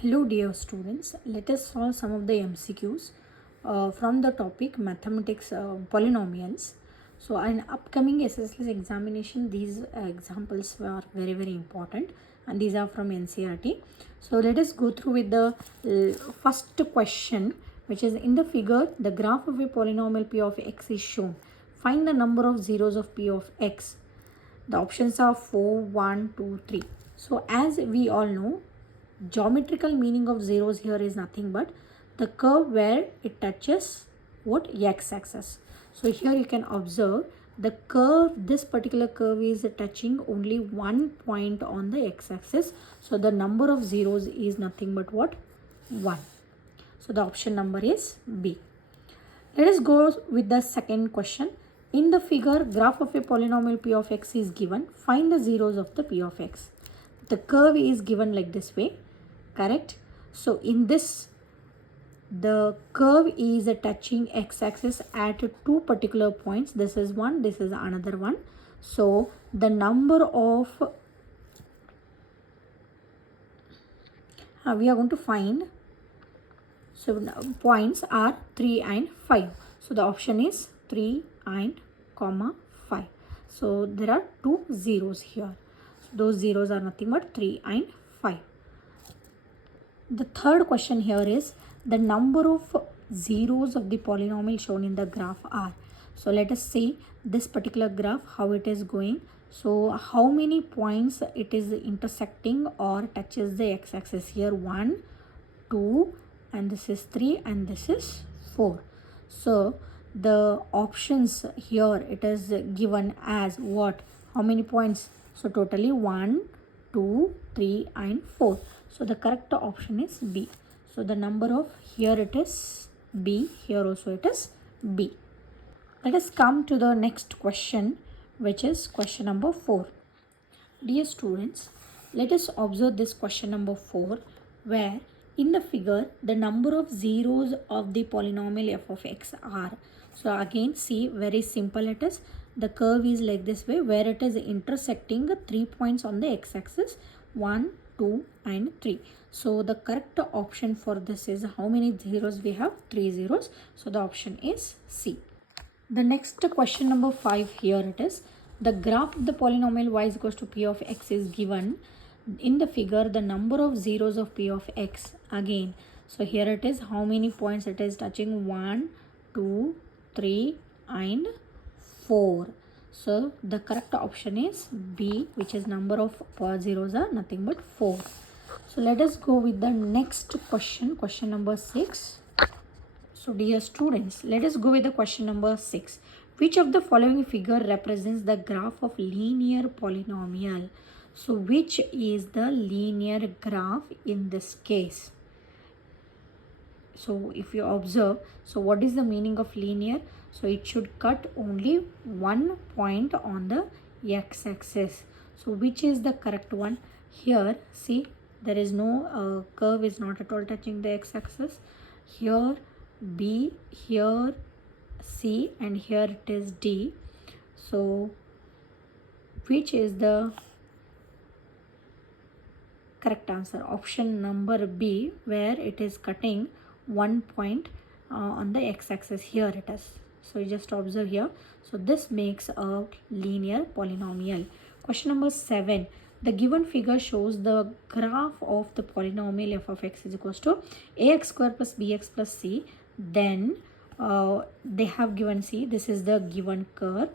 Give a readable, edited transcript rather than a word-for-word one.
Hello dear students, let us solve some of the MCQs from the topic mathematics polynomials. So in upcoming SSLC examination these examples are very important and these are from NCERT. So let us go through with the first question, which is in the figure the graph of a polynomial p of x is shown. Find the number of zeros of p of x. The options are 4, 1, 2, 3. So as we all know, geometrical meaning of zeros here is nothing but the curve where it touches what x-axis. So here you can observe the curve, this particular curve is touching only one point on the x-axis. So the number of zeros is nothing but what? 1. So the option number is B. Let us go with the second question. In the figure, graph of a polynomial p of x is given. Find the zeros of the p of x. The curve is given like this way, correct? So in this, the curve is touching x-axis at two particular points. This is one, this is another one. So the number of we are going to find, so points are 3 and 5. So the option is 3 and comma 5. So there are two zeros here. So those zeros are nothing but 3 and 5. The third question here is the number of zeros of the polynomial shown in the graph are. So let us see this particular graph, how it is going. So how many points it is intersecting or touches the x-axis here? 1, 2, and this is 3 and this is 4. So the options here, it is given as what? How many points? So totally 1, 2, 3 and 4. So the correct option is B. So the number of here it is B, here also it is B. Let us come to the next question, which is question number 4. Dear students, let us observe this question number 4, where in the figure the number of zeros of the polynomial f of x are. So again see, very simple it is. The curve is like this way, where it is intersecting 3 points on the x-axis, 1, 2 and 3. So the correct option for this is, how many zeros we have? 3 zeros. So the option is C. The next question number 5, here it is. The graph of the polynomial y is equals to p of x is given. In the figure, the number of zeros of p of x again. So here it is, how many points it is touching? 1, 2, 3 and 4. So the correct option is B, which is number of zeros are nothing but 4. So let us go with the next question, question number 6. So dear students, let us go with the question number 6. Which of the following figure represents the graph of linear polynomial? So which is the linear graph in this case? So if you observe, so what is the meaning of linear? So it should cut only one point on the x-axis. So which is the correct one? Here see, there is no curve is not at all touching the x-axis. Here B, here C and here it is D. So which is the correct answer? Option number B, where it is cutting one point on the x-axis. Here it is. So you just observe here. So this makes a linear polynomial. Question number 7. The given figure shows the graph of the polynomial f of x is equals to ax square plus bx plus c. Then they have given, see, this is the given curve.